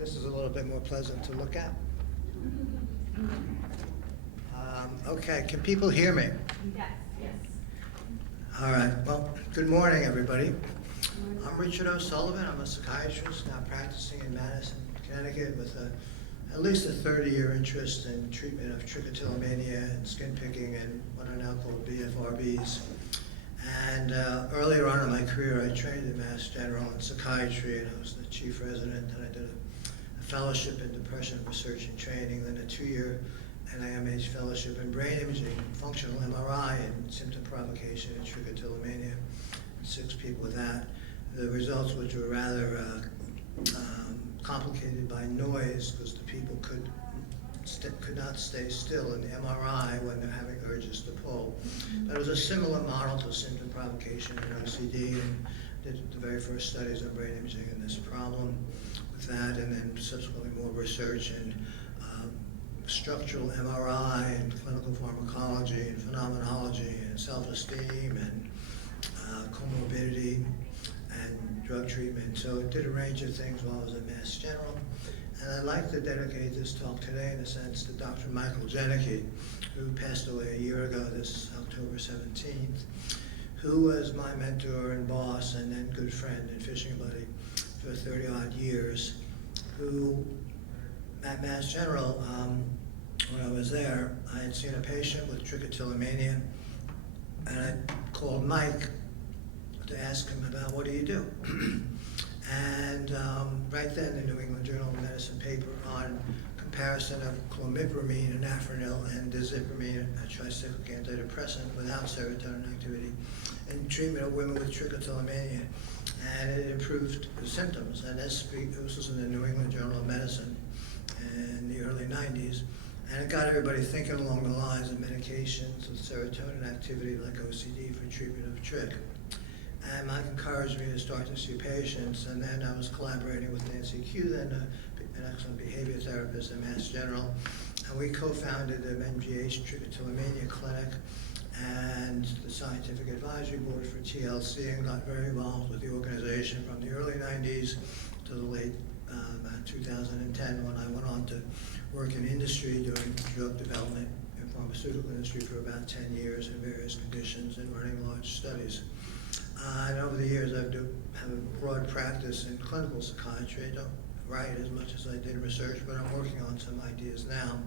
This is a little bit more pleasant to look at. Okay, can people hear me? Yes. Yes. All right, well, good morning, everybody. I'm Richard O'Sullivan. I'm a psychiatrist now practicing in Madison, Connecticut with at least a 30-year interest in treatment of trichotillomania and skin picking and what are now called BFRBs. And earlier on in my career, I trained at Mass General in psychiatry, and I was the chief resident, and I did a fellowship in depression research and training, then a 2-year NIMH fellowship in brain imaging, functional MRI, and symptom provocation in trichotillomania. 6 people with that. The results, which were rather complicated by noise, because the people could not stay still in the MRI when they're having urges to pull. But it was a similar model to symptom provocation in OCD, and did the very first studies on brain imaging in this problem with that, and then subsequently more research in structural MRI and clinical pharmacology and phenomenology and self-esteem and comorbidity and drug treatment. So it did a range of things while I was at Mass General. And I'd like to dedicate this talk today, in a sense, to Dr. Michael Janicki, who passed away a year ago, this October 17th, who was my mentor and boss and then good friend and fishing buddy for 30-odd years, who at Mass General, when I was there, I had seen a patient with trichotillomania, and I called Mike to ask him about what do you do. And right then, the New England Journal of Medicine paper on comparison of clomipramine, and anafranil, and dizipramine, a tricyclic antidepressant without serotonin activity, in treatment of women with trichotillomania. And it improved the symptoms. And this was in the New England Journal of Medicine in the early 90s. And it got everybody thinking along the lines of medications with serotonin activity like OCD for treatment of trich. And Mike encouraged me to start to see patients, and then I was collaborating with Nancy Q, then an excellent behavior therapist at Mass General, and we co-founded the MGH Trichotillomania Clinic and the Scientific Advisory Board for TLC, and got very involved with the organization from the early 90s to the late 2010, when I went on to work in industry doing drug development in the pharmaceutical industry for about 10 years in various conditions and running large studies. And over the years, I have a broad practice in clinical psychiatry. I don't write as much as I did research, but I'm working on some ideas now.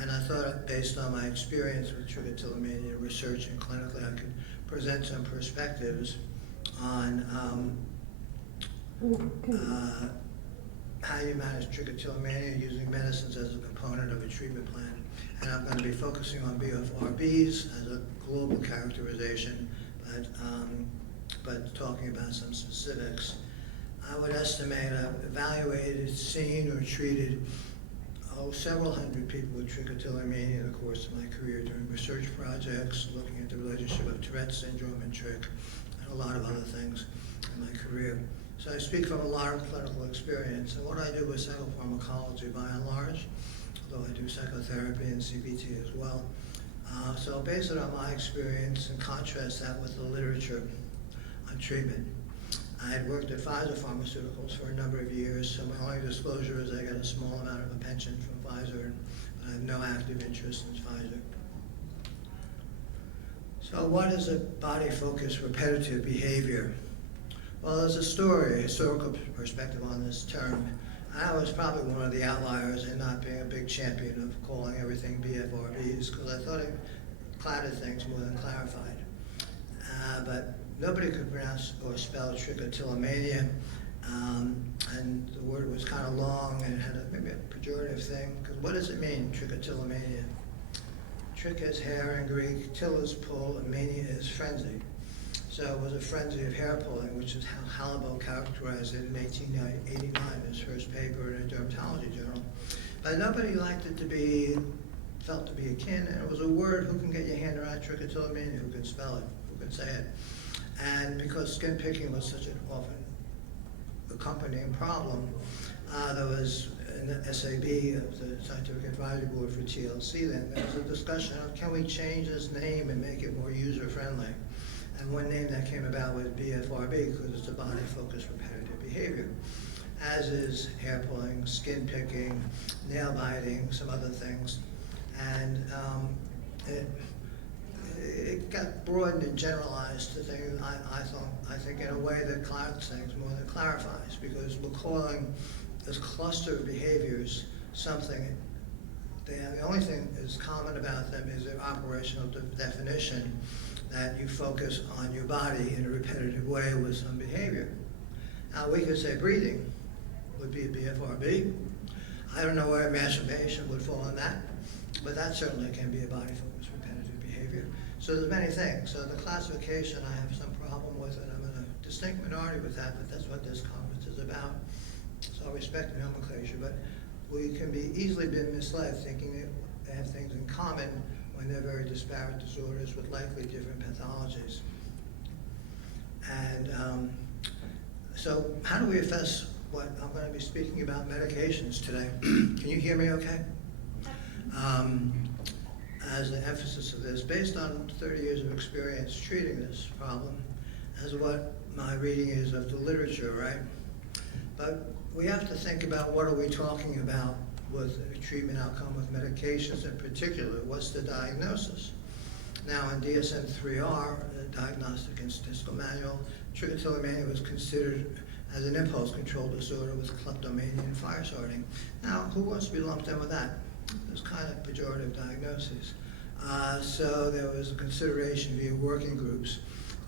And I thought, based on my experience with trichotillomania research and clinically, I could present some perspectives on how you manage trichotillomania using medicines as a component of a treatment plan. And I'm going to be focusing on BFRBs as a global characterization, but talking about some specifics. I would estimate I've evaluated, seen, or treated several hundred people with trichotillomania in the course of my career during research projects, looking at the relationship of Tourette syndrome and trich, and a lot of other things in my career. So I speak from a lot of clinical experience, and what I do with psychopharmacology by and large, although I do psychotherapy and CBT as well. So based on my experience and contrast that with the literature on treatment. I had worked at Pfizer Pharmaceuticals for a number of years, so my only disclosure is I got a small amount of a pension from Pfizer, but I have no active interest in Pfizer. So what is a body-focused repetitive behavior? Well, there's a historical perspective on this term. I was probably one of the outliers in not being a big champion of calling everything BFRBs, because I thought it clouded things more than clarified. But nobody could pronounce or spell trichotillomania, and the word was kind of long and it had maybe a pejorative thing, because what does it mean, trichotillomania? Trich is hair in Greek, till is pull, and mania is frenzy. So it was a frenzy of hair pulling, which is how Halibo characterized it in 1889 in his first paper in a dermatology journal. But nobody liked it to be, felt to be akin, and it was a word, who can get your hand around trichotillomania, who can spell it, who can say it. And because skin picking was such an often accompanying problem, there was in the SAB, of the Scientific Advisory Board for TLC then, there was a discussion of can we change this name and make it more user-friendly? And one name that came about was BFRB, because it's a body-focused repetitive behavior. as is hair pulling, skin picking, nail biting, some other things. And it got broadened and generalized to things, I think in a way that clouds things more than clarifies, because we're calling this cluster of behaviors something. The only thing that's common about them is their operational definition, that you focus on your body in a repetitive way with some behavior. Now we could say breathing would be a BFRB. I don't know where masturbation would fall in that, but that certainly can be a body-focused repetitive behavior. So there's many things. So the classification I have some problem with, and I'm in a distinct minority with that, but that's what this conference is about. So I respect the nomenclature, but we can be easily been misled thinking that they have things in common when they're very disparate disorders with likely different pathologies. And so how do we assess what I'm going to be speaking about medications today? Can you hear me okay? As an emphasis of this, based on 30 years of experience treating this problem, as what my reading is of the literature, right? But we have to think about what are we talking about with a treatment outcome with medications in particular. What's the diagnosis? Now in DSM-3R, the Diagnostic and Statistical Manual, trichotillomania was considered as an impulse control disorder with kleptomania and fire starting. Now, who wants to be lumped in with that? There's kind of pejorative diagnoses. So there was a consideration via working groups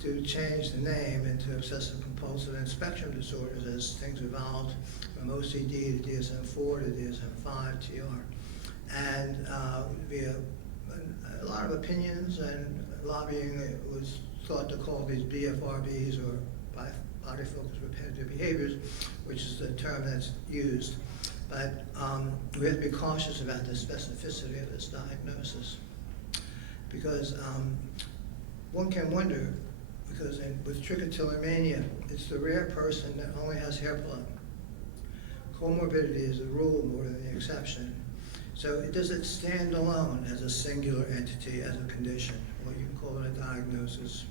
to change the name into obsessive compulsive and spectrum disorders as things evolved from OCD to DSM-4 to DSM-5, TR. And via a lot of opinions and lobbying, it was thought to call these BFRBs, or body-focused repetitive behaviors, which is the term that's used. But we have to be cautious about the specificity of this diagnosis, because one can wonder, because with trichotillomania, it's the rare person that only has hair pulling. Comorbidity is the rule more than the exception. So does it stand alone as a singular entity, as a condition, or you can call it a diagnosis?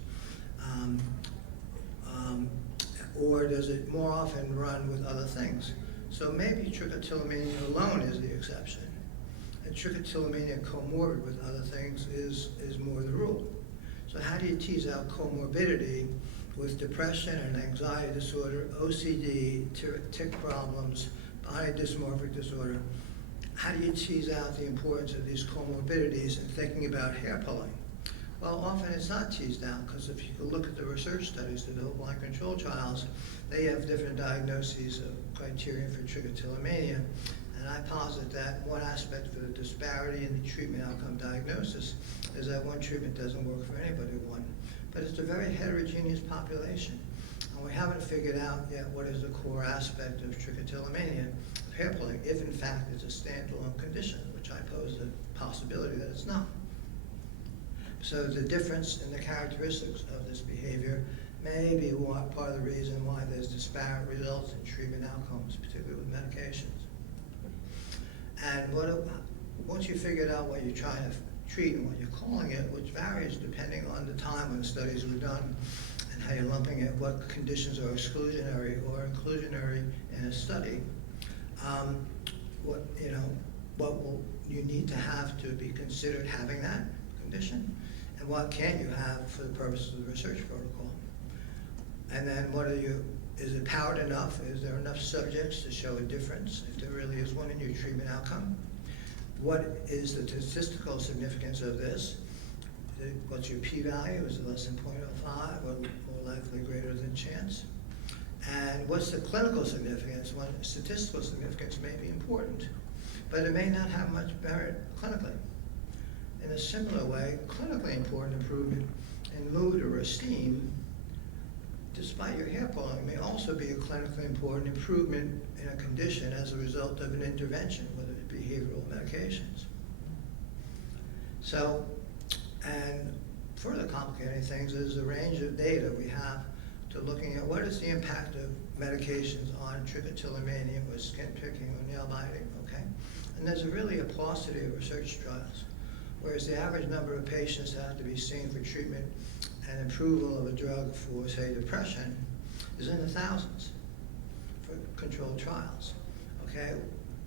Or does it more often run with other things? So maybe trichotillomania alone is the exception, and trichotillomania comorbid with other things is more the rule. So how do you tease out comorbidity with depression and anxiety disorder, OCD, tic problems, body dysmorphic disorder? How do you tease out the importance of these comorbidities in thinking about hair pulling? Well, often it's not teased out, because if you look at the research studies, the double-blind control trials, they have different diagnoses of criteria for trichotillomania. And I posit that one aspect for the disparity in the treatment outcome diagnosis is that one treatment doesn't work for anybody, but it's a very heterogeneous population. And we haven't figured out yet what is the core aspect of trichotillomania, of hair pulling, if in fact it's a standalone condition, which I pose the possibility that it's not. So the difference in the characteristics of this behavior may be part of the reason why there's disparate results in treatment outcomes, particularly with medications. And once you figured out what you're trying to treat and what you're calling it, which varies depending on the time when the studies were done and how you're lumping it, what conditions are exclusionary or inclusionary in a study, what will you need to have to be considered having that condition, and what can you have for the purposes of the research protocol. And then is it powered enough? Is there enough subjects to show a difference, if there really is one in your treatment outcome? What is the statistical significance of this? What's your p-value? Is it less than 0.05 or more likely greater than chance? And what's the clinical significance? When statistical significance may be important, but it may not have much merit clinically. In a similar way, clinically important improvement in mood or esteem, despite your hair pulling, may also be a clinically important improvement in a condition as a result of an intervention, whether it be behavioral medications. So, and further complicating things is the range of data we have to looking at what is the impact of medications on trichotillomania or skin picking or nail biting, okay? And there's really a paucity of research trials, whereas the average number of patients that have to be seen for treatment and approval of a drug for, say, depression is in the thousands. For controlled trials, okay?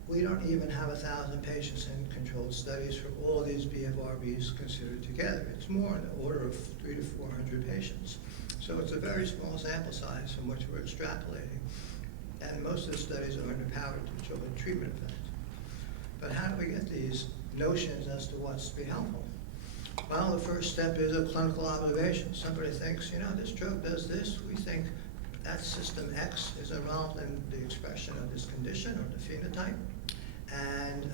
We don't even have 1,000 patients in controlled studies for all these BFRBs considered together. It's more in the order of 300 to 400 patients. So it's a very small sample size from which we're extrapolating. And most of the studies are underpowered to show a treatment effect. But how do we get these notions as to what's to be helpful? Well, the first step is a clinical observation. Somebody thinks, you know, this drug does this. We think that system X is involved in the expression of this condition or the phenotype. And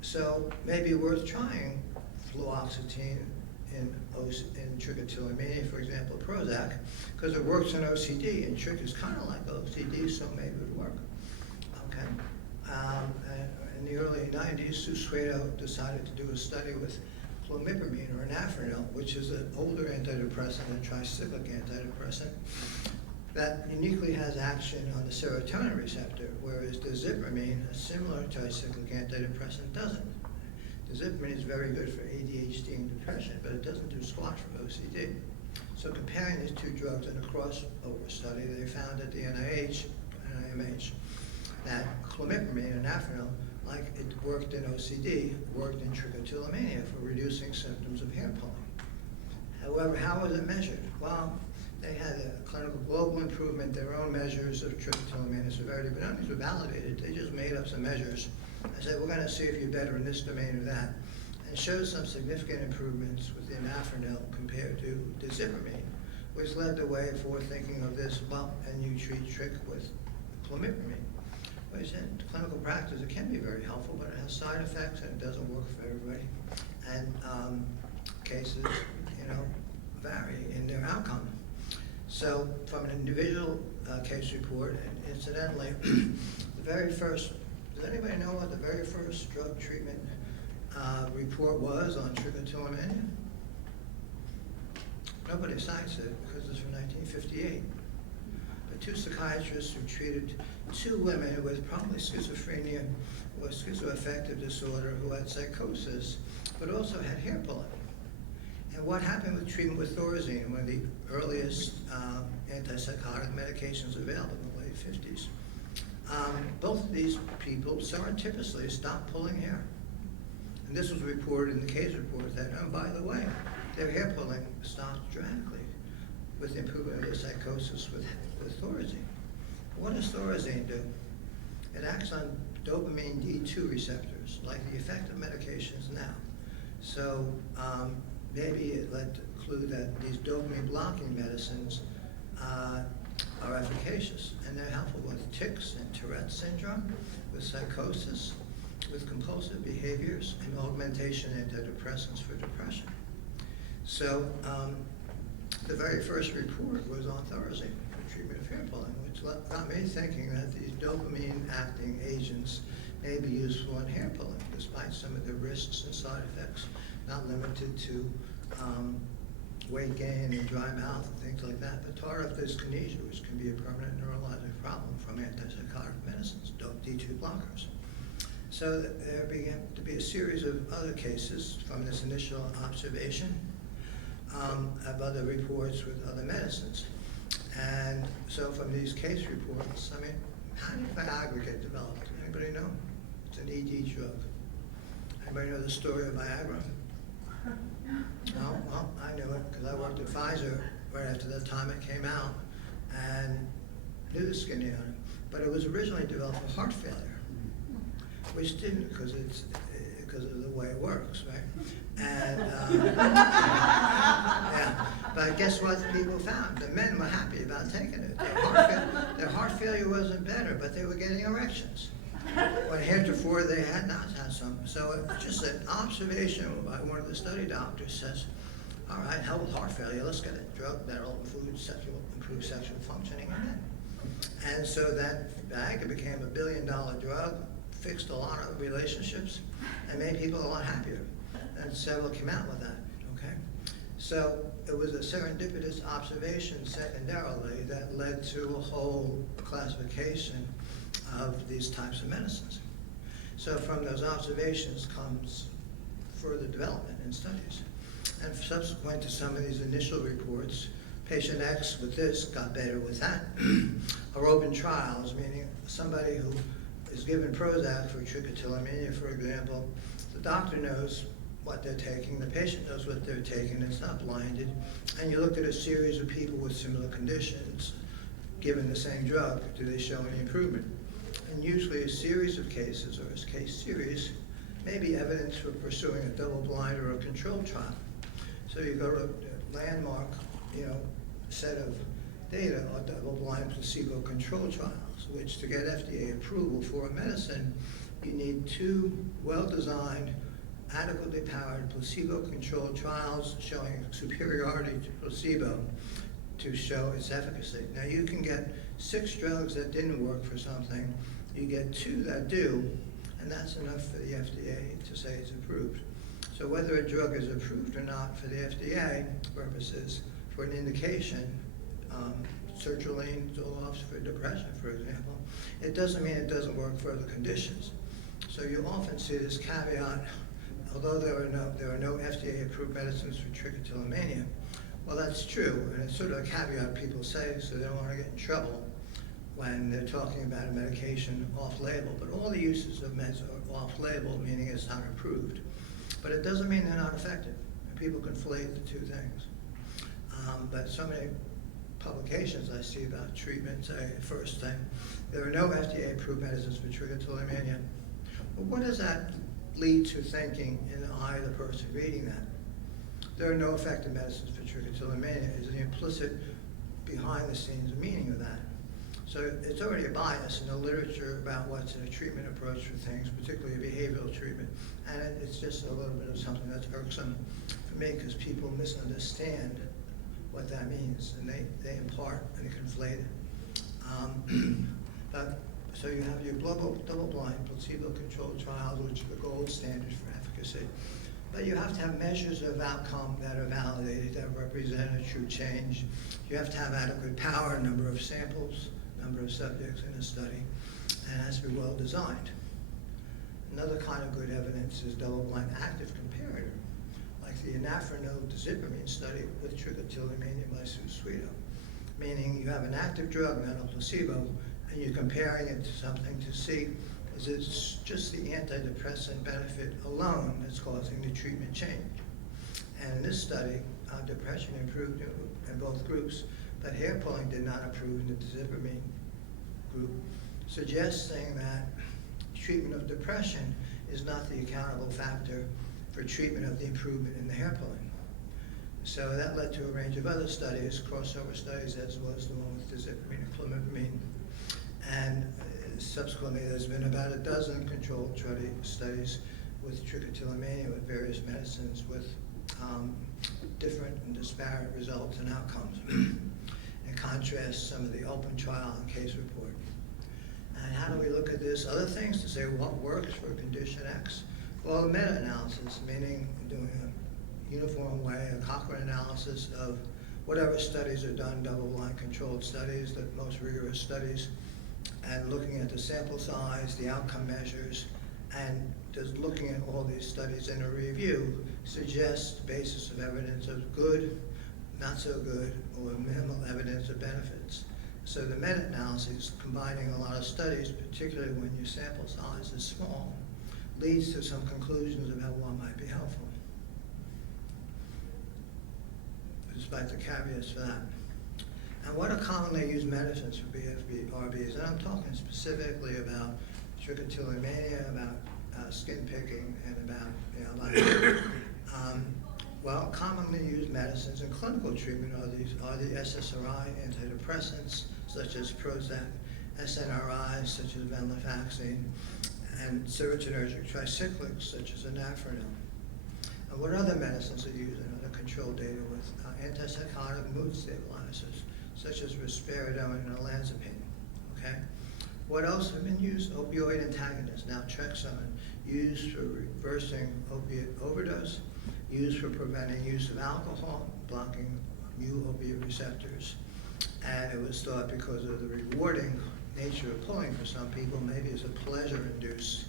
so maybe worth trying fluoxetine in trichotillomania, for example, Prozac, because it works in OCD, and trick is kind of like OCD, so maybe it would work. Okay. In the early 90s, Suedo decided to do a study with clomipramine or anafranil, which is an older antidepressant, a tricyclic antidepressant, that uniquely has action on the serotonin receptor, whereas dizipramine, a similar tricyclic antidepressant, doesn't. Dizipramine is very good for ADHD and depression, but it doesn't do squat for OCD. So comparing these two drugs in a crossover study, they found at the NIMH, that clomipramine, anafranil, like it worked in OCD, worked in trichotillomania for reducing symptoms of hair pulling. However, how was it measured? Well, they had a clinical global improvement, their own measures of trichotillomania severity, but none of these were validated. They just made up some measures and said, we're going to see if you're better in this domain or that, and showed some significant improvements with the anafranil compared to dizipramine, which led the way for thinking of this, well, and you treat trick with clomipramine. But he said, clinical practice, it can be very helpful, but it has side effects and it doesn't work for everybody. And cases, you know, vary in their outcome. So from an individual case report, and incidentally, the very first, does anybody know what the very first drug treatment report was on trichotillomania? Nobody cites it because it's from 1958. But two psychiatrists who treated two women with probably schizophrenia or schizoaffective disorder who had psychosis, but also had hair pulling. And what happened with treatment with Thorazine, one of the earliest antipsychotic medications available in the late 50s? Both of these people surreptitiously stopped pulling hair. And this was reported in the case report that, oh, by the way, their hair pulling stopped dramatically with the improvement of their psychosis with Thorazine. What does Thorazine do? It acts on dopamine D2 receptors, like the effect of medications now. So maybe it led to conclude that these dopamine blocking medicines are efficacious, and they're helpful with tics and Tourette syndrome, with psychosis, with compulsive behaviors, and augmentation antidepressants for depression. So the very first report was on Thorazine for treatment of hair pulling, which got me thinking that these dopamine-acting agents may be useful in hair pulling, despite some of the risks and side effects, not limited to weight gain and dry mouth and things like that, but tardive dyskinesia, which can be a permanent neurologic problem from antipsychotic medicines, D2 blockers. So there began to be a series of other cases from this initial observation of other reports with other medicines. And so from these case reports, I mean, how did Viagra get developed? Anybody know? It's an ED drug. Anybody know the story of Viagra? No? Well, I knew it because I worked at Pfizer right after the time it came out and knew the skinny on it. But it was originally developed for heart failure, which didn't because of the way it works, right? And yeah, but guess what people found? The men were happy about taking it. Their heart failure wasn't better, but they were getting erections. When heretofore they had not had some. So just an observation by one of the study doctors says, all right, hell with heart failure, let's get a drug that'll improve sexual functioning in men. And so that Viagra became $1 billion drug, fixed a lot of relationships, and made people a lot happier. And several came out with that, okay? So it was a serendipitous observation secondarily that led to a whole classification of these types of medicines. So from those observations comes further development in studies. And subsequent to some of these initial reports, Patient X with this got better with that. Or open trials, meaning somebody who is given Prozac for trichotillomania, for example, the doctor knows what they're taking, the patient knows what they're taking, it's not blinded, and you look at a series of people with similar conditions, given the same drug, do they show any improvement? And usually a series of cases, or a case series, may be evidence for pursuing a double-blind or a controlled trial. So you go to a landmark, set of data or double-blind placebo-controlled trials, which to get FDA approval for a medicine, you need 2 well-designed, adequately powered placebo-controlled trials showing superiority to placebo to show its efficacy. Now you can get 6 drugs that didn't work for something, you get 2 that do, and that's enough for the FDA to say it's approved. So whether a drug is approved or not for the FDA purposes, for an indication, sertraline, Zoloft for depression, for example, it doesn't mean it doesn't work for other conditions. So you often see this caveat, although there are no FDA-approved medicines for trichotillomania. Well, that's true, and it's sort of a caveat people say so they don't want to get in trouble when they're talking about a medication off-label. But all the uses of meds are off-label, meaning it's not approved. But it doesn't mean they're not effective. People conflate the 2 things. But so many publications I see about treatment say, first thing, there are no FDA-approved medicines for trichotillomania. Well, what does that lead to thinking in the eye of the person reading that? There are no effective medicines for trichotillomania is the implicit behind-the-scenes meaning of that. So it's already a bias in the literature about what's a treatment approach for things, particularly behavioral treatment. And it's just a little bit of something that's irksome for me because people misunderstand what that means, and they impart and they conflate it. So you have your double-blind, placebo-controlled trials, which are the gold standard for efficacy. But you have to have measures of outcome that are validated, that represent a true change. You have to have adequate power, number of samples, number of subjects in a study, and it has to be well designed. Another kind of good evidence is double-blind active comparator, like the anafranil-dizipamine study with trichotillomania by Susuito, meaning you have an active drug, not a placebo, and you're comparing it to something to see is it just the antidepressant benefit alone that's causing the treatment change. And in this study, depression improved in both groups, but hair pulling did not improve in the dizipamine group, suggesting that treatment of depression is not the accountable factor for treatment of the improvement in the hair pulling. So that led to a range of other studies, crossover studies, as was the one with dizipamine and clomipramine. And subsequently, there's been about a dozen controlled studies with trichotillomania with various medicines with different and disparate results and outcomes. In contrast, some of the open trial and case report. And how do we look at this? Other things to say what works for condition X? Well, a meta-analysis, meaning doing a uniform way, a Cochrane analysis of whatever studies are done, double-blind controlled studies, the most rigorous studies, and looking at the sample size, the outcome measures, and just looking at all these studies in a review suggests the basis of evidence of good, not so good, or minimal evidence of benefits. So the meta-analysis, combining a lot of studies, particularly when your sample size is small, leads to some conclusions about what might be helpful, despite the caveats for that. And what are commonly used medicines for BFRBs? And I'm talking specifically about trichotillomania, about skin picking, and about well, commonly used medicines in clinical treatment are the SSRI antidepressants, such as Prozac, SNRIs, such as venlafaxine, and serotonergic tricyclics, such as anafranil. And what other medicines are used in other controlled data with antipsychotic mood stabilizers, such as risperidone and olanzapine, okay? What else have been used? Opioid antagonists, naltrexone, used for reversing opiate overdose, used for preventing use of alcohol, blocking mu opiate receptors. And it was thought because of the rewarding nature of pulling for some people, maybe it's a pleasure-induced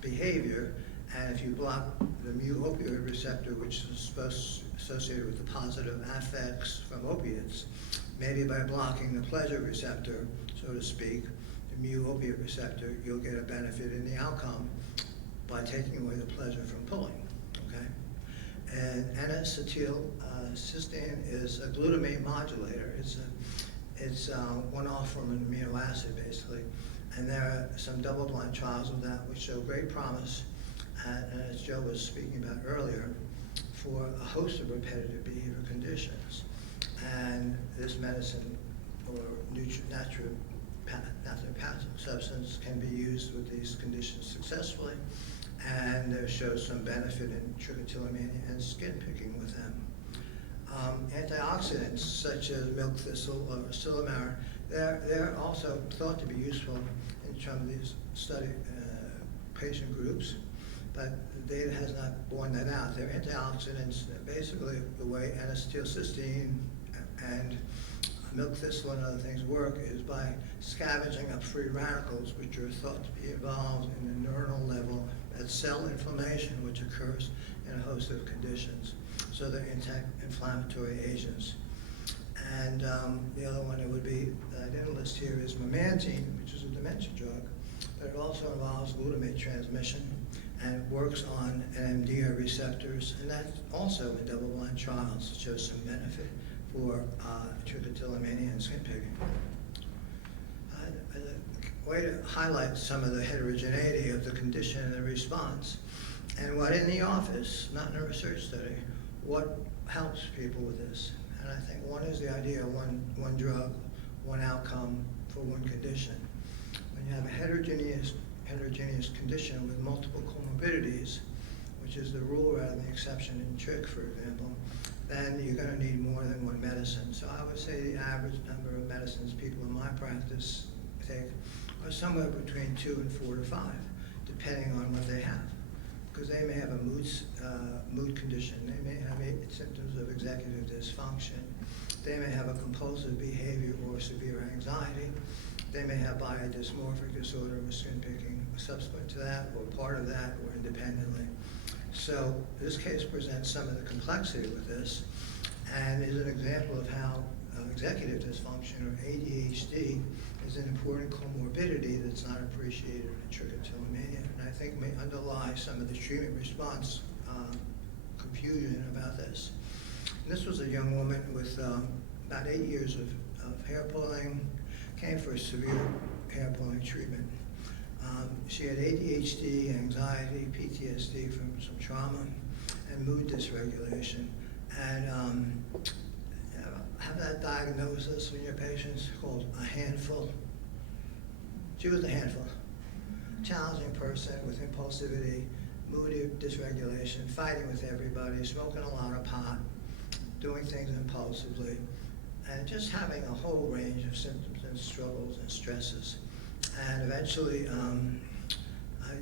behavior, And if you block the mu opioid receptor, which is associated with the positive affects from opiates, maybe by blocking the pleasure receptor, so to speak, the mu opioid receptor, you'll get a benefit in the outcome by taking away the pleasure from pulling, okay? And N-acetylcysteine is a glutamate modulator. It's one off from an amino acid, basically. And there are some double-blind trials of that which show great promise, and as Joe was speaking about earlier, for a host of repetitive behavior conditions. And this medicine, or naturopathic substance, can be used with these conditions successfully, and there shows some benefit in trichotillomania and skin picking with them. Antioxidants such as milk thistle or silymarin, they're also thought to be useful in some of these study patient groups, but the data has not borne that out. They're antioxidants. Basically, the way N-acetylcysteine and milk thistle and other things work is by scavenging up free radicals, which are thought to be involved in the neuronal level at cell inflammation, which occurs in a host of conditions. So they're anti-inflammatory agents. And the other one that would be, that I didn't list here, is memantine, which is a dementia drug, but it also involves glutamate transmission and works on NMDA receptors, and that's also in double-blind trials. It shows some benefit for trichotillomania and skin picking. A way to highlight some of the heterogeneity of the condition and the response, and what in the office, not in a research study, what helps people with this. And I think one is the idea of one drug, one outcome for one condition. When you have a heterogeneous condition with multiple comorbidities, which is the rule rather than the exception in trich, for example, then you're going to need more than one medicine. So I would say the average number of medicines people in my practice take are somewhere between 2 and 4 to 5, depending on what they have. Because they may have a mood condition, they may have symptoms of executive dysfunction, they may have a compulsive behavior or severe anxiety, they may have body dysmorphic disorder with skin picking subsequent to that, or part of that, or independently. So this case presents some of the complexity with this, and is an example of how executive dysfunction, or ADHD, is an important comorbidity that's not appreciated in trichotillomania, and I think may underlie some of the treatment response confusion about this. And this was a young woman with about 8 years of hair pulling, came for a severe hair pulling treatment. She had ADHD, anxiety, PTSD from some trauma, and mood dysregulation. And have that diagnosis in your patients called a handful. She was a handful. Challenging person with impulsivity, moody dysregulation, fighting with everybody, smoking a lot of pot, doing things impulsively, and just having a whole range of symptoms and struggles and stresses. And eventually, I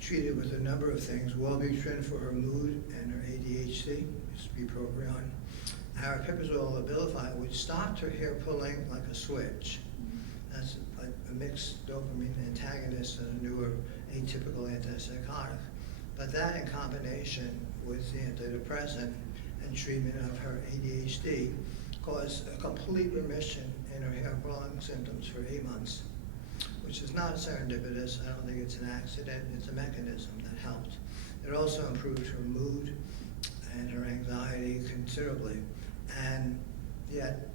treated with a number of things: Wellbutrin for her mood and her ADHD, bupropion, aripiprazole Abilify, which stopped her hair pulling like a switch. That's a mixed dopamine antagonist and a newer atypical antipsychotic. But that, in combination with the antidepressant and treatment of her ADHD, caused a complete remission in her hair pulling symptoms for 8 months, which is not serendipitous. I don't think it's an accident. It's a mechanism that helped. It also improved her mood and her anxiety considerably. And yet,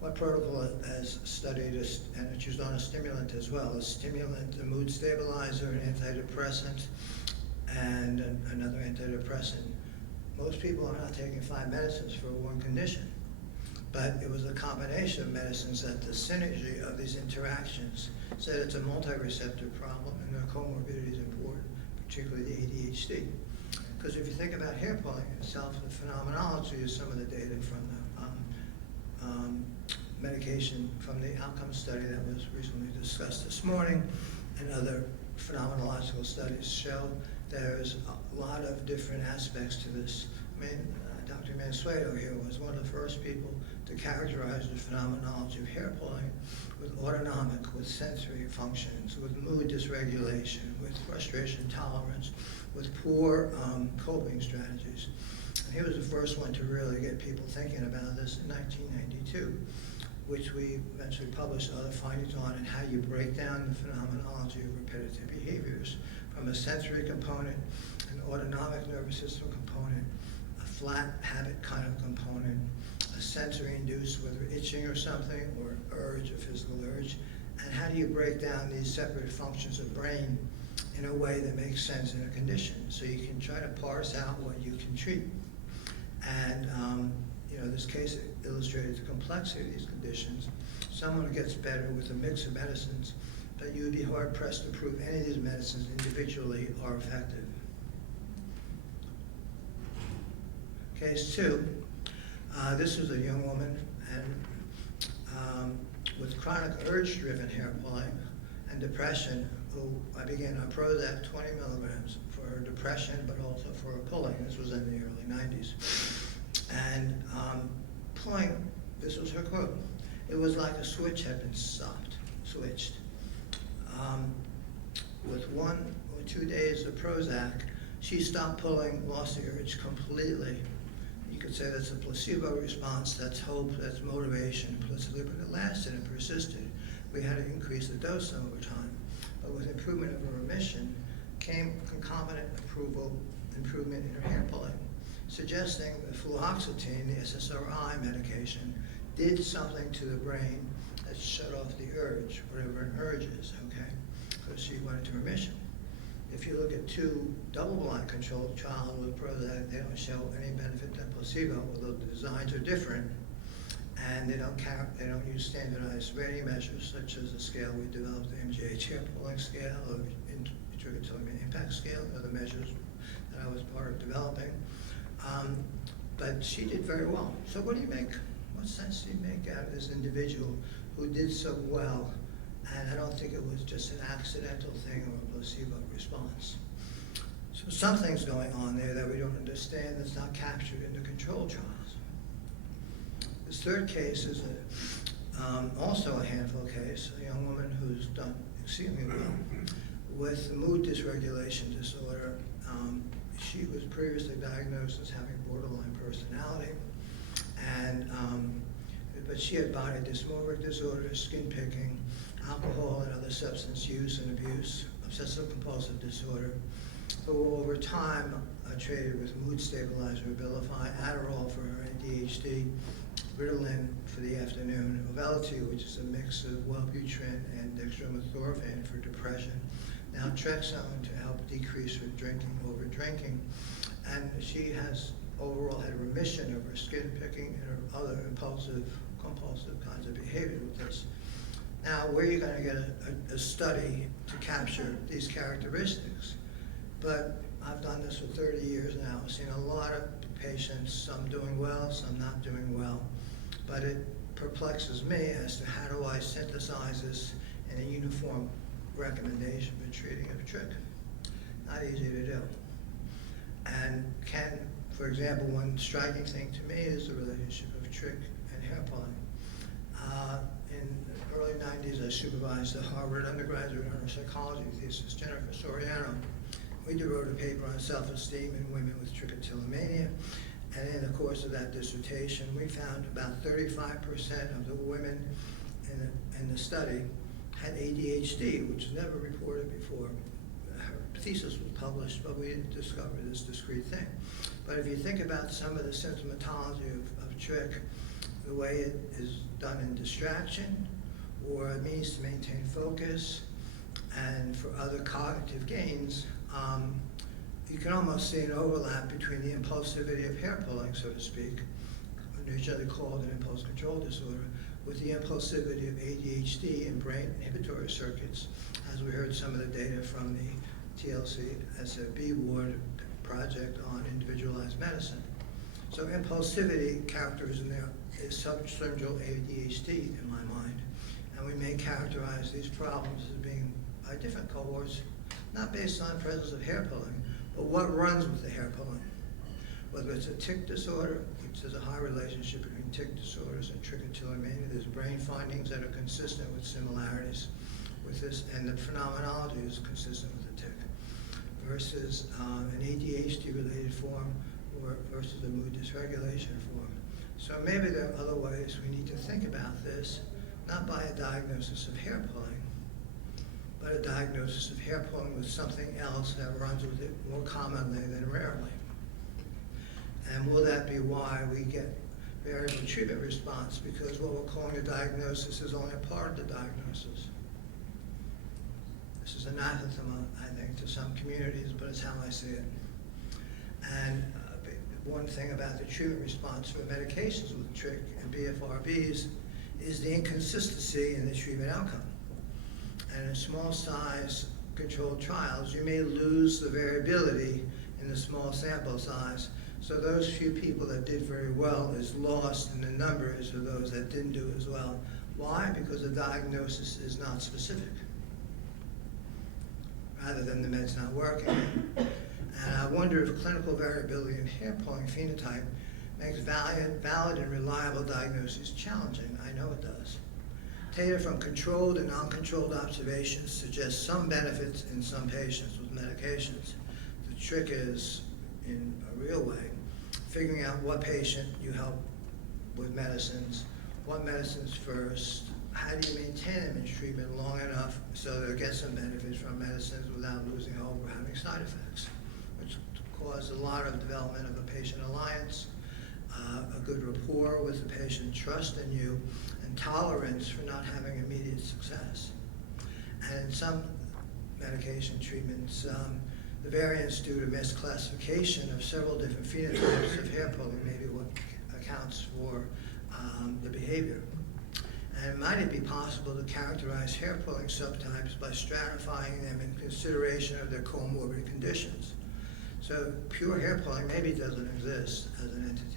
what protocol has studied, and she's on a stimulant as well, a stimulant, a mood stabilizer, an antidepressant, and another antidepressant. Most people are not taking 5 medicines for one condition, but it was a combination of medicines that the synergy of these interactions said it's a multi-receptor problem, and the comorbidity is important, particularly the ADHD. Because if you think about hair pulling itself, the phenomenology is some of the data from the medication from the outcome study that was recently discussed this morning, and other phenomenological studies show there's a lot of different aspects to this. I mean, Dr. Mansueto here was one of the first people to characterize the phenomenology of hair pulling with autonomic, with sensory functions, with mood dysregulation, with frustration tolerance, with poor coping strategies. And he was the first one to really get people thinking about this in 1992, which we eventually published other findings on, and how you break down the phenomenology of repetitive behaviors from a sensory component, an autonomic nervous system component, a flat habit kind of component, a sensory induced, whether itching or something, or urge, a physical urge, and how do you break down these separate functions of brain in a way that makes sense in a condition, so you can try to parse out what you can treat. And this case illustrated the complexity of these conditions. Someone gets better with a mix of medicines, but you would be hard pressed to prove any of these medicines individually are effective. Case 2, this was a young woman and with chronic urge-driven hair pulling and depression, who I began on Prozac 20 milligrams for depression, but also for pulling. This was in the early 90s. And pulling, this was her quote, "It was like a switch had been switched. With 1 or 2 days of Prozac, she stopped pulling, lost the urge completely. You could say that's a placebo response, that's hope, that's motivation implicitly, but it lasted and persisted. We had to increase the dose over time. But with improvement of her remission came concomitant improvement in her hair pulling, suggesting that fluoxetine, the SSRI medication, did something to the brain that shut off the urge, whatever an urge is, okay? Because she went into remission. If you look at 2 double-blind controlled trials with Prozac, they don't show any benefit to placebo, although the designs are different, and they don't use standardized rating measures such as the scale we developed, the MGH hair pulling scale, or intracranial impact scale, and other measures that I was part of developing. But she did very well. So what sense do you make out of this individual who did so well? And I don't think it was just an accidental thing or a placebo response. So something's going on there that we don't understand, that's not captured in the control trials. This third case is also a handful case, a young woman who's done exceedingly well with mood dysregulation disorder. She was previously diagnosed as having borderline personality, and but she had body dysmorphic disorder, skin picking, alcohol and other substance use and abuse, obsessive compulsive disorder, who over time treated with mood stabilizer, Abilify, Adderall for her ADHD, Ritalin for the afternoon, Ovelity, which is a mix of Wellbutrin and dextromethorphan for depression, naltrexone to help decrease her over drinking, and she has overall had a remission of her skin picking and her other impulsive, compulsive kinds of behavior with this. Now, where are you going to get a study to capture these characteristics? But I've done this for 30 years now. I've seen a lot of patients, some doing well, some not doing well. But it perplexes me as to how do I synthesize this in a uniform recommendation for treating a trick. Not easy to do. And for example, one striking thing to me is the relationship of trick and hair pulling. In the early 90s, I supervised a Harvard undergraduate on her psychology thesis, Jennifer Soriano. We wrote a paper on self-esteem in women with trichotillomania, and in the course of that dissertation, we found about 35% of the women in the study had ADHD, which was never reported before. Her thesis was published, but we didn't discover this discrete thing. But if you think about some of the symptomatology of trick, the way it is done in distraction, or a means to maintain focus, and for other cognitive gains, you can almost see an overlap between the impulsivity of hair pulling, so to speak, usually called an impulse control disorder, with the impulsivity of ADHD and brain inhibitory circuits, as we heard some of the data from the TLC SFB ward project on individualized medicine. So impulsivity characterized in there is subcentrial ADHD in my mind, and we may characterize these problems as being by different cohorts, not based on presence of hair pulling, but what runs with the hair pulling. Whether it's a tic disorder, which is a high relationship between tic disorders and trichotillomania, there's brain findings that are consistent with similarities with this, and the phenomenology is consistent with the tic. versus an ADHD-related form or versus a mood dysregulation form. So maybe there are other ways we need to think about this, not by a diagnosis of hair pulling, but a diagnosis of hair pulling with something else that runs with it more commonly than rarely. And will that be why we get variable treatment response? Because what we're calling a diagnosis is only a part of the diagnosis. This is anathema, I think, to some communities, but it's how I see it. And one thing about the treatment response for medications with TRIC and BFRBs is the inconsistency in the treatment outcome. And in small size controlled trials, you may lose the variability in the small sample size. So those few people that did very well is lost in the numbers of those that didn't do as well. Why? Because the diagnosis is not specific, rather than the med's not working. And I wonder if clinical variability in hair pulling phenotype makes valid and reliable diagnoses challenging. I know it does. Data from controlled and non-controlled observations suggest some benefits in some patients with medications. The trick is, in a real way, figuring out what patient you help with medicines, what medicines first, how do you maintain them in treatment long enough so they'll get some benefits from medicines without losing hope or having side effects, which cause a lot of development of a patient alliance, a good rapport with the patient, trust in you, and tolerance for not having immediate success. And in some medication treatments, the variance due to misclassification of several different phenotypes of hair pulling may be what accounts for the behavior. And might it be possible to characterize hair pulling subtypes by stratifying them in consideration of their comorbid conditions? So pure hair pulling maybe doesn't exist as an entity.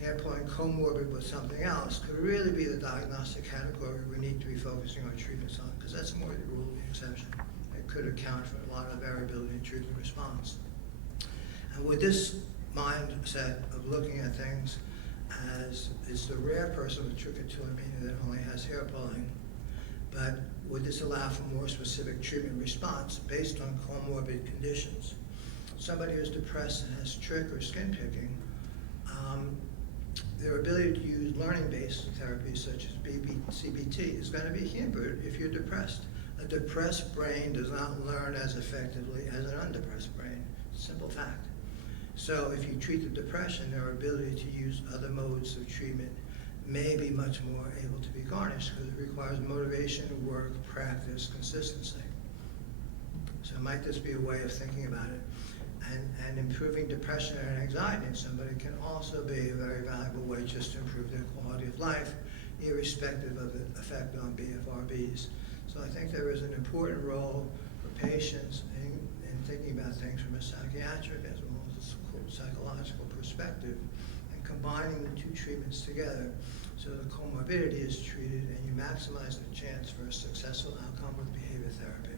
Hair pulling comorbid with something else could really be the diagnostic category we need to be focusing our treatments on, because that's more the rule than the exception. It could account for a lot of variability in treatment response. And with this mindset of looking at things as it's the rare person with trichotillomania that only has hair pulling, but would this allow for more specific treatment response based on comorbid conditions? Somebody who's depressed and has trick or skin picking, their ability to use learning-based therapies such as CBT is going to be hampered if you're depressed. A depressed brain does not learn as effectively as an undepressed brain. Simple fact. So if you treat the depression, their ability to use other modes of treatment may be much more able to be garnished because it requires motivation, work, practice, consistency. So might this be a way of thinking about it? And improving depression and anxiety in somebody can also be a very valuable way just to improve their quality of life, irrespective of the effect on BFRBs. So I think there is an important role for patients in thinking about things from a psychiatric as well as a psychological perspective, and combining the two treatments together so the comorbidity is treated and you maximize the chance for a successful outcome with behavior therapy.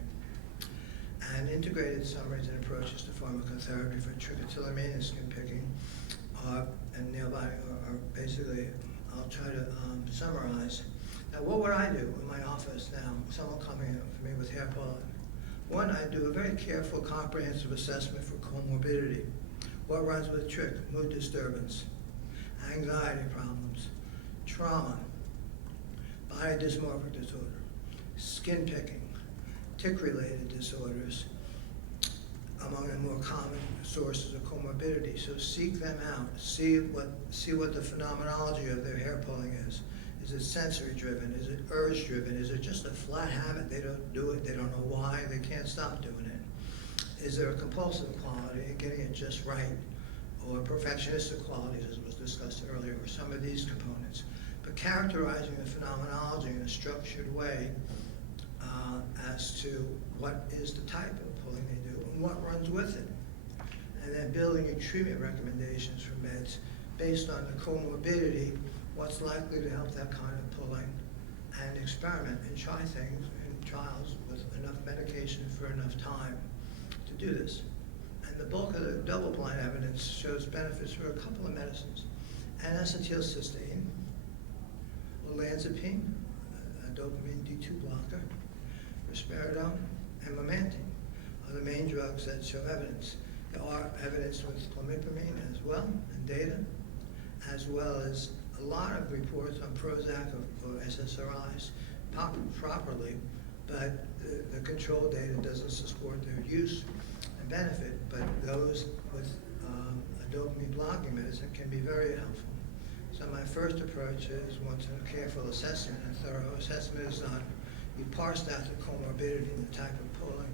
And integrated summaries and approaches to pharmacotherapy for trichotillomania and skin picking and nail biting are basically, I'll try to summarize. Now, what would I do in my office now, someone coming in for me with hair pulling? One, I do a very careful, comprehensive assessment for comorbidity. What runs with trick? Mood disturbance, anxiety problems, trauma, body dysmorphic disorder, skin picking, tick-related disorders, among the more common sources of comorbidity. So seek them out. See what the phenomenology of their hair pulling is. Is it sensory-driven? Is it urge-driven? Is it just a flat habit? They don't do it. They don't know why. They can't stop doing it. Is there a compulsive quality in getting it just right, or perfectionistic qualities, as was discussed earlier, or some of these components? But characterizing the phenomenology in a structured way as to what is the type of pulling they do and what runs with it. And then building your treatment recommendations for meds based on the comorbidity, what's likely to help that kind of pulling, and experiment and try things in trials with enough medication for enough time to do this. And the bulk of the double-blind evidence shows benefits for a couple of medicines: N-acetylcysteine, olanzapine, a dopamine D2 blocker, risperidone, and memantine. the main drugs that show evidence. There are evidence with clomipramine as well, and data, as well as a lot of reports on Prozac or SSRIs properly, but the control data doesn't support their use and benefit, but those with a dopamine blocking medicine can be very helpful. So my first approach is once a careful assessment, a thorough assessment is done. You parse out the comorbidity and the type of pulling,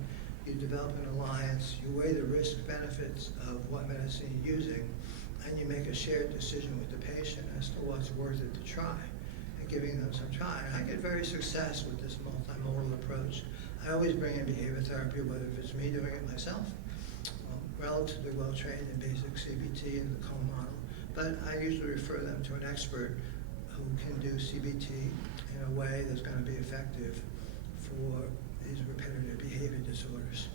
you develop an alliance, you weigh the risk benefits of what medicine you're using, and you make a shared decision with the patient as to what's worth it to try, and giving them some try. And I get very success with this multimodal approach. I always bring in behavior therapy, whether it's me doing it myself, relatively well trained in basic CBT and the cone model, but I usually refer them to an expert who can do CBT in a way that's going to be effective for these repetitive behavior disorders.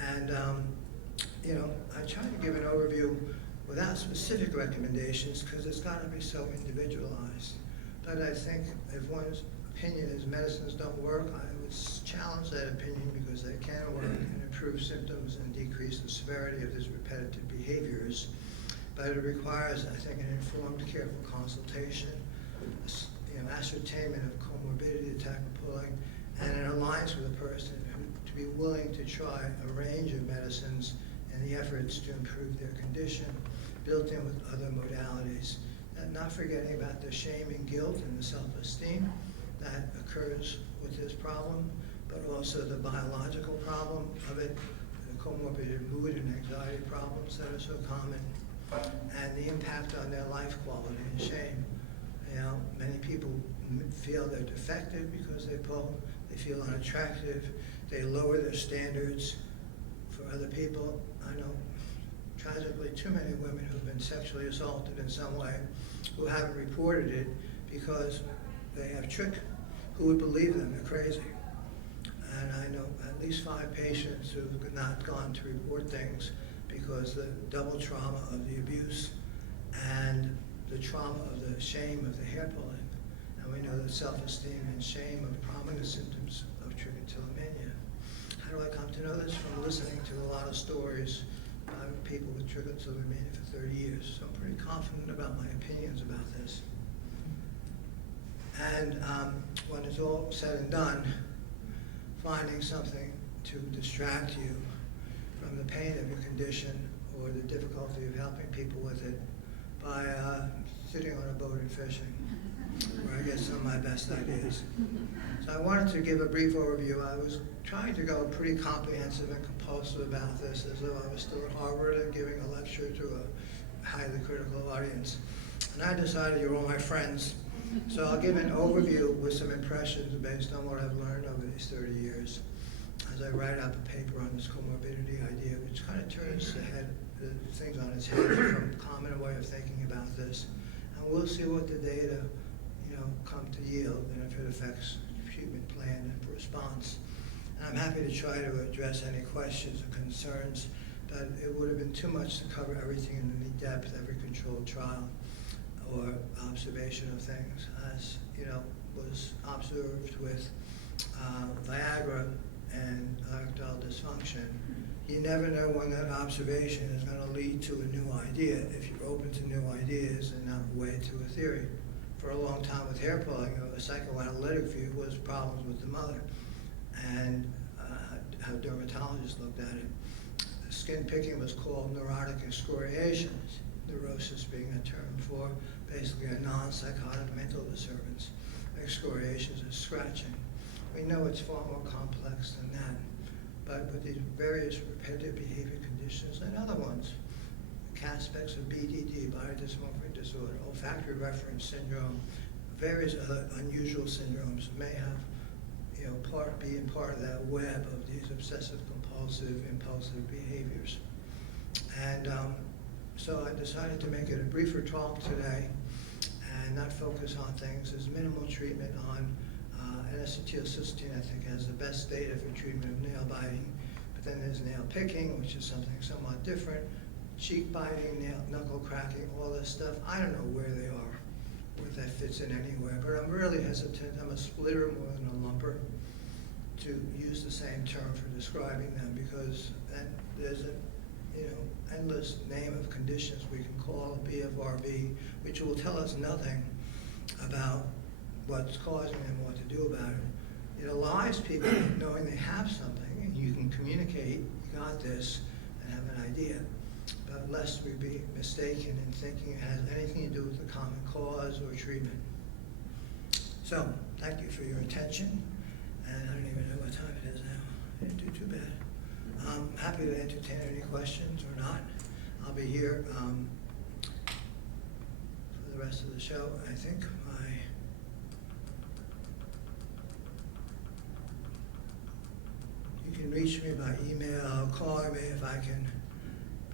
And I try to give an overview without specific recommendations because it's got to be so individualized. But I think if one's opinion is medicines don't work, I would challenge that opinion because they can work and improve symptoms and decrease the severity of these repetitive behaviors. But it requires, I think, an informed, careful consultation, ascertainment of comorbidity, the type of pulling, and an alliance with a person to be willing to try a range of medicines in the efforts to improve their condition, built in with other modalities. And not forgetting about the shame and guilt and the self-esteem that occurs with this problem, but also the biological problem of it, the comorbid mood and anxiety problems that are so common, and the impact on their life quality and shame. Many people feel they're defective because they pull, they feel unattractive, they lower their standards for other people. I know tragically too many women who've been sexually assaulted in some way who haven't reported it because they have trick. Who would believe them? They're crazy. And I know at least 5 patients who've not gone to report things because the double trauma of the abuse and the trauma of the shame of the hair pulling. And we know that self-esteem and shame are prominent symptoms of trichotillomania. How do I come to know this? From listening to a lot of stories by people with trichotillomania for 30 years. So I'm pretty confident about my opinions about this. And when it's all said and done, finding something to distract you from the pain of your condition or the difficulty of helping people with it by sitting on a boat and fishing, where I get some of my best ideas. So I wanted to give a brief overview. I was trying to go pretty comprehensive and compulsive about this as though I was still at Harvard and giving a lecture to a highly critical audience. And I decided you're all my friends. So I'll give an overview with some impressions based on what I've learned over these 30 years as I write up a paper on this comorbidity idea, which kind of turns the things on its head from a common way of thinking about this. And we'll see what the data come to yield and if it affects treatment plan and response. And I'm happy to try to address any questions or concerns, but it would have been too much to cover everything in any depth, every controlled trial or observation of things, as was observed with Viagra and erectile dysfunction. You never know when that observation is going to lead to a new idea if you're open to new ideas and not wed to a theory. For a long time with hair pulling, a psychoanalytic view was problems with the mother and how dermatologists looked at it. Skin picking was called neurotic excoriations, neurosis being a term for basically a non-psychotic mental disturbance. Excoriations is scratching. We know it's far more complex than that, but with these various repetitive behavior conditions and other ones, aspects of BDD, body dysmorphic disorder, olfactory reference syndrome, various other unusual syndromes may have, be in part of that web of these obsessive compulsive, impulsive behaviors. And so I decided to make it a briefer talk today and not focus on things. There's minimal treatment on N-acetylcysteine, I think, has the best data for treatment of nail biting. But then there's nail picking, which is something somewhat different. Cheek biting, nail, knuckle cracking, all this stuff. I don't know where they are, where that fits in anywhere, but I'm really hesitant. I'm a splitter more than a lumper. to use the same term for describing them, because then there's a, endless name of conditions we can call a BFRB, which will tell us nothing about what's causing them, what to do about it. It allows people knowing they have something, and you can communicate, you got this, and have an idea. But lest we be mistaken in thinking it has anything to do with the common cause or treatment. So, thank you for your attention, and I don't even know what time it is now. I didn't do too bad. I'm happy to entertain any questions or not. I'll be here for the rest of the show. I think you can reach me by email, call me if I can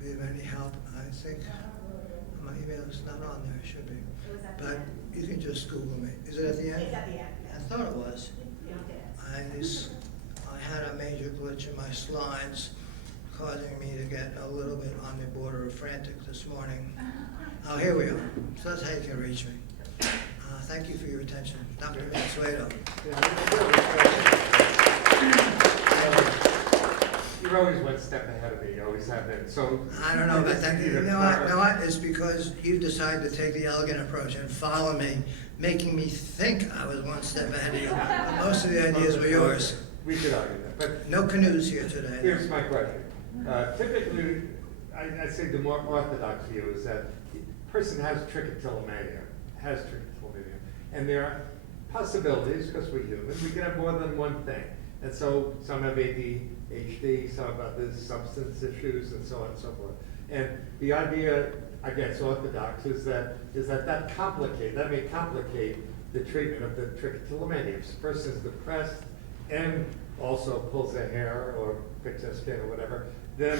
be of any help. I think my email is not on there, it should be. It was at the But end. you can just Google me. Is it at the end? It's at the end. I thought it was. You don't get it. I had a major glitch in my slides, causing me to get a little bit on the border of frantic this morning. Oh, here we are. So that's how you can reach me. Thank you for your attention. Dr. Mansueto. You're always one step ahead of me, you always have been, so. I don't know about that. You know what? It's because you've decided to take the elegant approach and follow me, making me think I was one step ahead of you. But most of the ideas were yours. We could argue that, but No canoes here today. here's my question. Typically, I say the more orthodox view is that the person has trichotillomania, and there are possibilities, because we're human, we can have more than one thing. And so some have ADHD, some have other substance issues, and so on and so forth. And the idea, against orthodox, is that that may complicate the treatment of the trichotillomania. If a person is depressed and also pulls their hair or picks their skin or whatever, then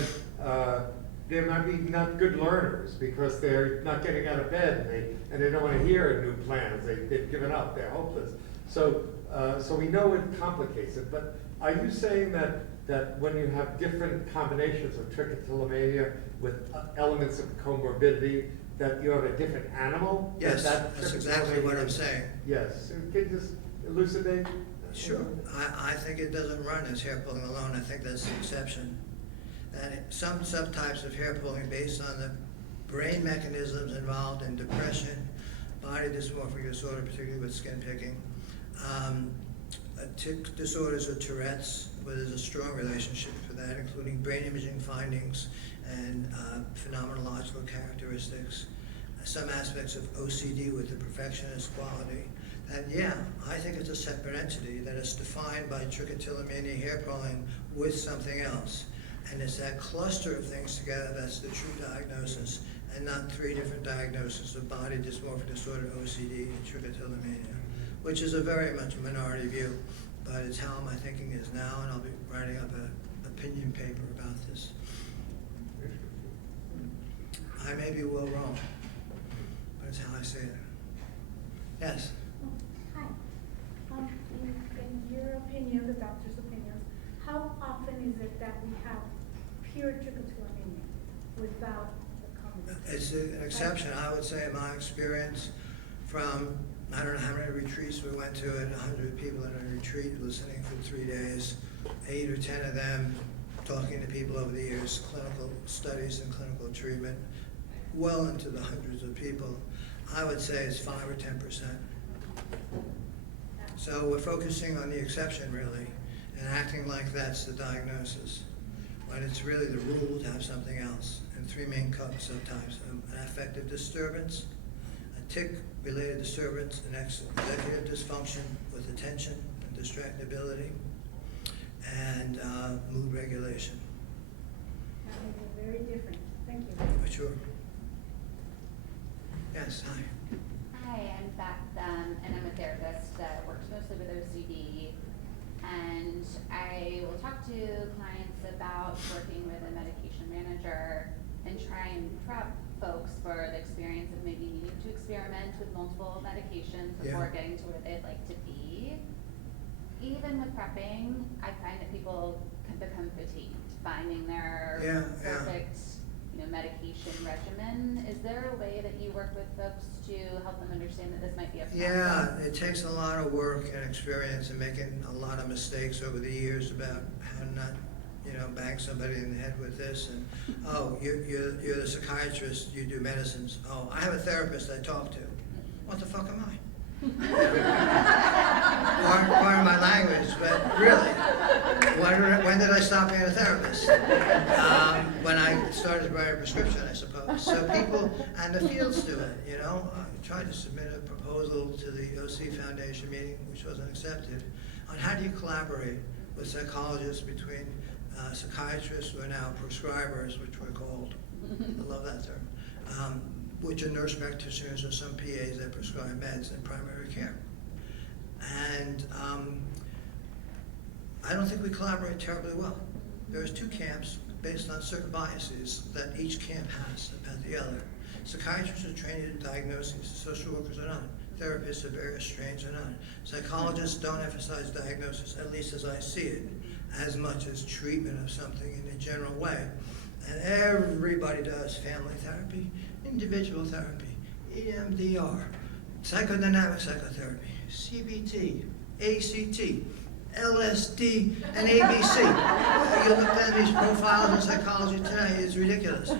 they might be not good learners because they're not getting out of bed and they don't want to hear new plans. They've given up. They're hopeless. So we know it complicates it. But are you saying that when you have different combinations of trichotillomania with elements of comorbidity, that you have a different animal? Yes, that's exactly what I'm saying. Yes. So can you just elucidate? Sure. I think it doesn't run as hair pulling alone. I think that's the exception. And some subtypes of hair pulling based on the brain mechanisms involved in depression, body dysmorphic disorder, particularly with skin picking, disorders of Tourette's, where there's a strong relationship for that, including brain imaging findings and phenomenological characteristics, some aspects of OCD with the perfectionist quality. And yeah, I think it's a separate entity that is defined by trichotillomania hair pulling with something else. And it's that cluster of things together that's the true diagnosis, and not three different diagnoses of body dysmorphic disorder, OCD, and trichotillomania, which is a very much minority view, but it's how my thinking is now, and I'll be writing up an opinion paper about this. I maybe will wrong, but it's how I see it. Yes? Hi. In your opinion, the doctor's opinions, how often is it that we have pure trichotillomania without the common? It's an exception, I would say, in my experience, from, I don't know how many retreats we went to, 100 people in a retreat, listening for 3 days, 8 or 10 of them talking to people over the years, clinical studies and clinical treatment, well into the hundreds of people. I would say it's 5 or 10%. So we're focusing on the exception, really, and acting like that's the diagnosis, when it's really the rule to have something else. And three main subtypes: an affective disturbance, a tic-related disturbance, an executive dysfunction with attention and distractibility, and mood regulation. That may be very different. Thank you. Sure. Yes, hi. Hi, I'm Beth, and I'm a therapist that works mostly with OCD. And I will talk to clients about working with a medication manager and try and prep folks for the experience of maybe needing to experiment with multiple medications before getting to where they'd like to be. Even with prepping, I find that people can become fatigued, finding their perfect medication regimen. Is there a way that you work with folks to help them understand that this might be a process? Yeah, it takes a lot of work and experience and making a lot of mistakes over the years about how to not, bang somebody in the head with this and, oh, you're the psychiatrist, you do medicines. Oh, I have a therapist I talk to. What the fuck am I? Pardon my language, but really, when did I stop being a therapist? When I started to write a prescription, I suppose. So people, and the fields do it, I tried to submit a proposal to the OC Foundation meeting, which wasn't accepted, on how do you collaborate with psychologists between psychiatrists who are now prescribers, which we're called, I love that term, which are nurse practitioners or some PAs that prescribe meds in primary care. And I don't think we collaborate terribly well. There's two camps based on certain biases that each camp has about the other. Psychiatrists are trained in diagnoses, social workers are not. Therapists of various strains are not. Psychologists don't emphasize diagnosis, at least as I see it, as much as treatment of something in a general way. And everybody does family therapy, individual therapy, EMDR, psychodynamic psychotherapy, CBT, ACT, LSD, and ABC. You look at these profiles in psychology today, it's ridiculous.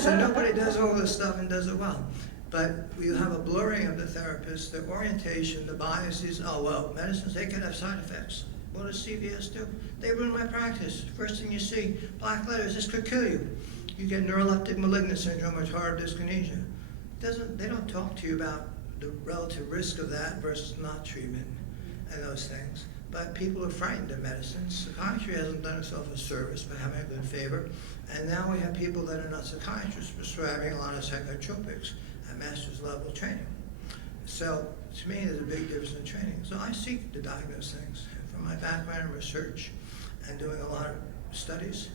So nobody does all this stuff and does it well. But you have a blurring of the therapist, the orientation, the biases. Oh, well, medicines, they can have side effects. What does CVS do? They ruin my practice. First thing you see, black letters, this could kill you. You get neuroleptic malignant syndrome or tardive dyskinesia. They don't talk to you about the relative risk of that versus not treatment and those things. But people are frightened of medicine. Psychiatry hasn't done itself a service by having a good favor. And now we have people that are not psychiatrists prescribing a lot of psychotropics at master's level training. So to me, there's a big difference in training. So I seek to diagnose things. From my background in research and doing a lot of studies,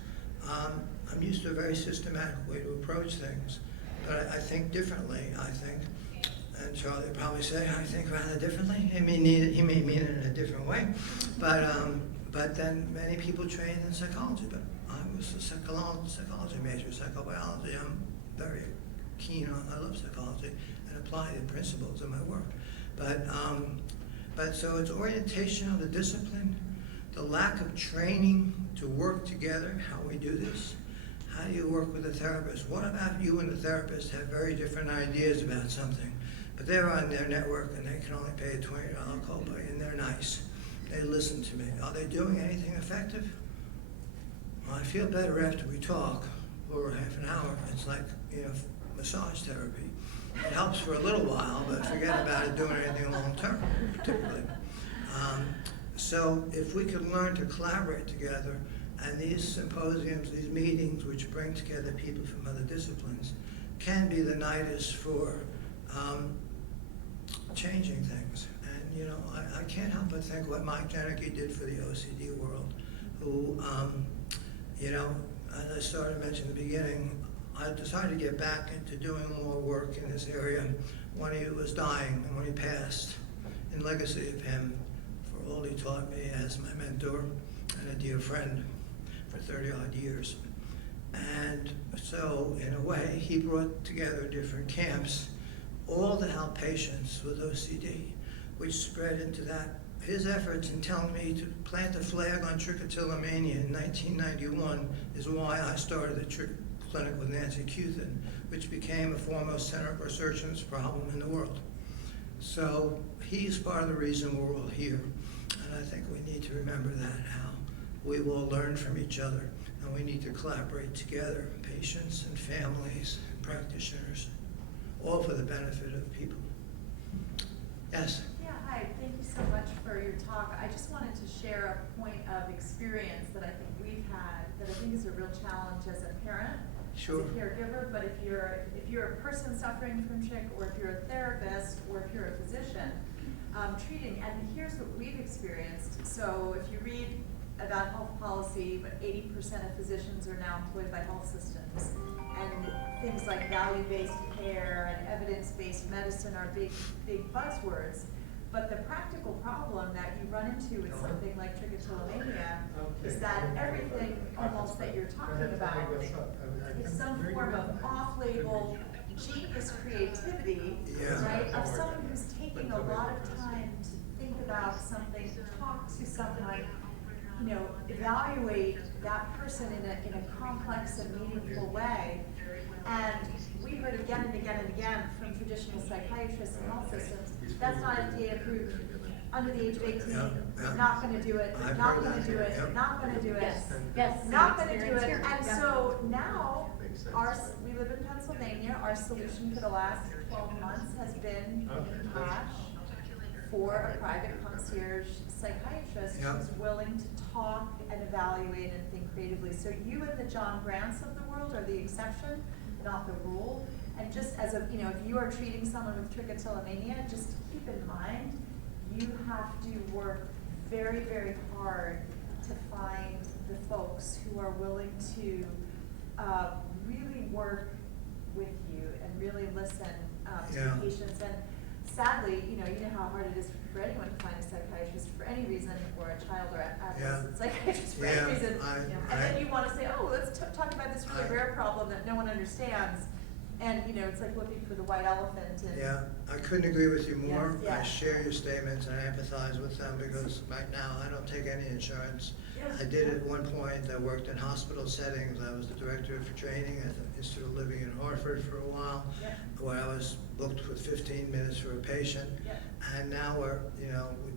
I'm used to a very systematic way to approach things. But I think differently, and Charlie would probably say, I think rather differently. He may mean it in a different way. But then many people train in psychology, but I was a psychology major, psychobiology. I'm very keen on, I love psychology and apply the principles in my work. But so it's orientation of the discipline, the lack of training to work together, how we do this. How do you work with a therapist? What about you and the therapist have very different ideas about something, but they're on their network and they can only pay a $20 copay and they're nice. They listen to me. Are they doing anything effective? Well, I feel better after we talk over half an hour. It's like, massage therapy. It helps for a little while, but forget about it doing anything long term, typically. So if we could learn to collaborate together, and these symposiums, these meetings, which bring together people from other disciplines, can be the nidus for changing things. And I can't help but think what Mike Janicki did for the OCD world, who, as I started mentioning in the beginning, I decided to get back into doing more work in this area when he was dying and when he passed, in legacy of him for all he taught me as my mentor and a dear friend for 30-odd years. And so, in a way, he brought together different camps, all to help patients with OCD, which spread into that. His efforts in telling me to plant a flag on trichotillomania in 1991 is why I started the clinic with Nancy Cuthin, which became a foremost center of research on this problem in the world. So he's part of the reason we're all here. And I think we need to remember that, how we will learn from each other, and we need to collaborate together, patients and families and practitioners, all for the benefit of people. Yes? Yeah, hi, thank you so much for your talk. I just wanted to share a point of experience that I think we've had that I think is a real challenge as a parent, Sure. as a caregiver, but if you're a person suffering from TRIC, or if you're a therapist, or if you're a physician, treating, and here's what we've experienced. So if you read about health policy, but 80% of physicians are now employed by health systems, and things like value-based care and evidence-based medicine are big buzzwords. But the practical problem that you run into with something like trichotillomania is that everything almost that you're talking about is some form of off-label genius creativity, Yeah. right? Of someone who's taking a lot of time to think about something, to talk to someone, you know, evaluate that person in a complex and meaningful way. And we heard again and again and again from traditional psychiatrists in health systems, that's not FDA approved, under the age of 18, Yeah. not gonna do it, I've not heard gonna that, do it, yeah. not gonna do it. Yes. Not gonna do it, Here. and so now, Makes sense. we live in Pennsylvania, our solution for the last 12 months has been in cash for a private concierge psychiatrist Yeah. who's willing to talk and evaluate and think creatively. So you and the John Grants of the world are the exception, not the rule. And just as a, you know, if you are treating someone with trichotillomania, just keep in mind, you have to work very, very hard to find the folks who are willing to really work with you and really listen to Yeah. the patients. And sadly, you know how hard it is for anyone to find a psychiatrist for any reason, or a child or adolescent psychiatrist for Yeah, any reason. And then I- you want to say, oh, let's talk about this really rare problem that no one understands. And, you know, it's like looking for the white elephant. And Yeah, I couldn't agree with you more. Yes, yeah. I share your statements and I empathize with them because right now I don't take any insurance. Yeah. I did at one point. I worked in hospital settings. I was the director for training at the Institute of Living in Hartford for a while, Yeah. where I was booked with 15 minutes for a patient. Yeah. And now we're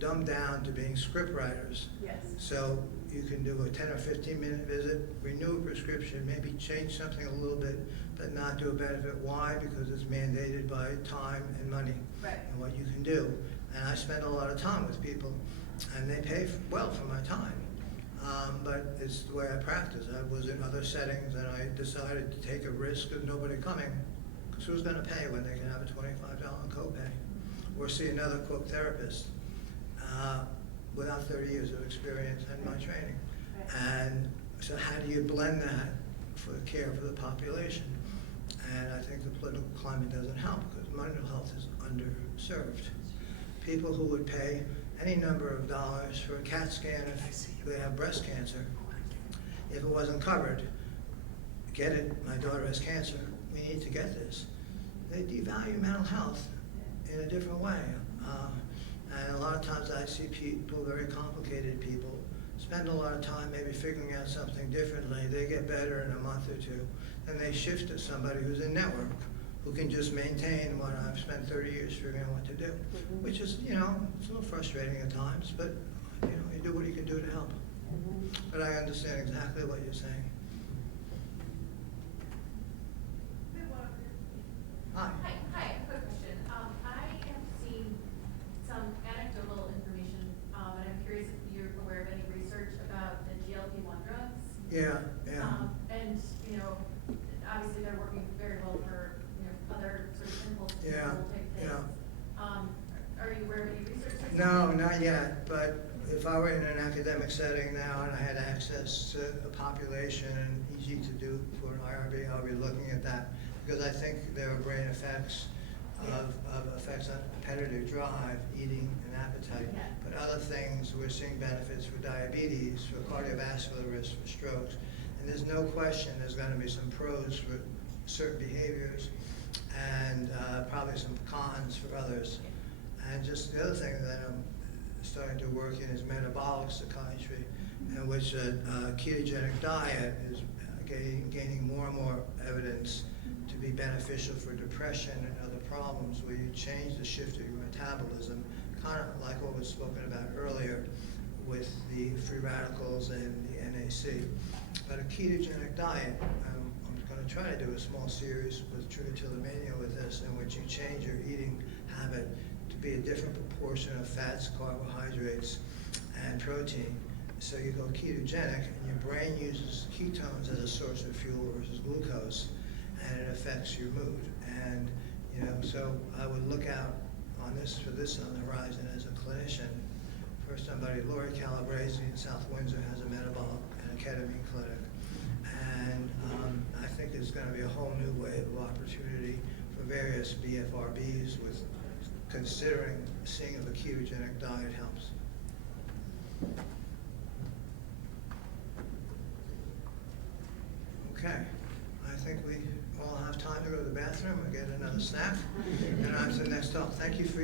dumbed down to being script writers. Yes. So you can do a 10 or 15-minute visit, renew a prescription, maybe change something a little bit, but not do a benefit. Why? Because it's mandated by time and money. Right. And what you can do. And I spend a lot of time with people, and they pay well for my time. But it's the way I practice. I was in other settings, and I decided to take a risk of nobody coming, because who's going to pay when they can have a $25 copay? Or see another, quote, therapist without 30 years of experience and my training. Right. And so how do you blend that for the care for the population? And I think the political climate doesn't help, because mental health is underserved. People who would pay any number of dollars for a CAT scan if they have breast cancer, if it wasn't covered, get it, my daughter has cancer, we need to get this. They devalue mental health in a different way. And a lot of times I see people, very complicated people, spend a lot of time maybe figuring out something differently. They get better in a month or two, and they shift to somebody who's in network, who can just maintain what I've spent 30 years figuring out what to do, which is, it's a little frustrating at times, but, you do what you can do to help. But I understand exactly what you're saying. Hi. Hi, I have a quick question. I have seen some anecdotal information, and I'm curious if you're aware of any research about the GLP-1 drugs. Yeah. And, obviously they're working very well for, other sort of impulse control type things. Are you aware of any research? that's No, happening? not yet, but if I were in an academic setting now and I had access to a population and easy to do for an IRB, I'll be looking at that, because I think there are brain effects of effects on competitive drive, eating and appetite. Yeah. But other things, we're seeing benefits for diabetes, for cardiovascular risk, for strokes. And there's no question there's gonna be some pros for certain behaviors and probably some cons for others. And just the other thing that I'm starting to work in is metabolic psychiatry, in which a ketogenic diet is gaining more and more evidence to be beneficial for depression and other problems, where you change the shift of your metabolism, kind of like what was spoken about earlier with the free radicals and the NAC. But a ketogenic diet, I'm going to try to do a small series with trichotillomania with this, in which you change your eating habit to be a different proportion of fats, carbohydrates, and protein. So you go ketogenic, and your brain uses ketones as a source of fuel versus glucose, and it affects your mood. And so I would look out on this on the horizon as a clinician. For somebody, Lori Calabrese in South Windsor has a metabolic and a ketamine clinic, and I think there's going to be a whole new wave of opportunity for various BFRBs with considering seeing if a ketogenic diet helps. Okay, I think we all have time to go to the bathroom and get another snack, and on to the next talk. Thank you for your